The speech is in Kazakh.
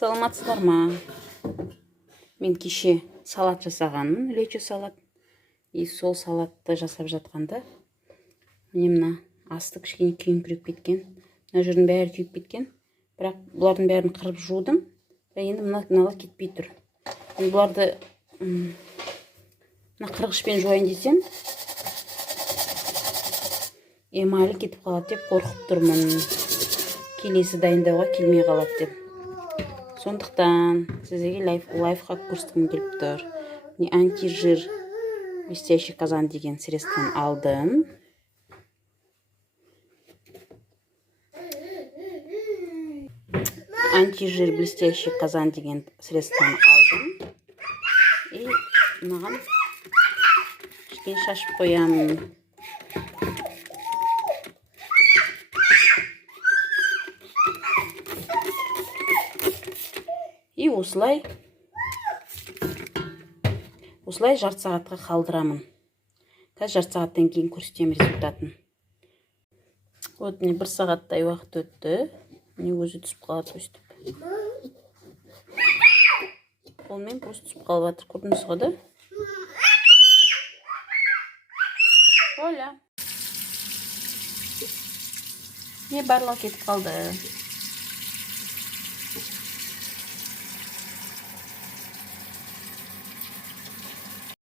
Саламатсыздар ма? Мен кеше салат жасағанмын, үлече салат. И сол салатты жасап жатқанда, мына асты кішкене күйіңкіреп кеткен. Мына жердің бәрі күйіп кеткен. Бірақ бұлардың бәрін қырып жудым. Енді мыналар кетпей тұр. Бұларды мына қырғышпен жуайын десем, эмалі кетіп қалады деп қорқып тұрмын. Келесі дайындауға келмей қалады деп. Сондықтан сіздерге лайфхак көрсеткім келіп тұр. Антижир блестящий казан деген средствоны алдым. Антижир блестящий казан деген средствоны алдым. И мынаған кішкене шашып қоямын. И осылай жарты сағатқа қалдырамын. Қазір жарты сағаттан кейін көрсетемін результатын. Вот, міне 1 сағаттай уақыт өтті. Міне өзі түсіп қалады өстіп. Қолмен көз түсіп қалып жатыр. Көрдіңіз ғой да? Оля. Не барлығы кетіп қалды.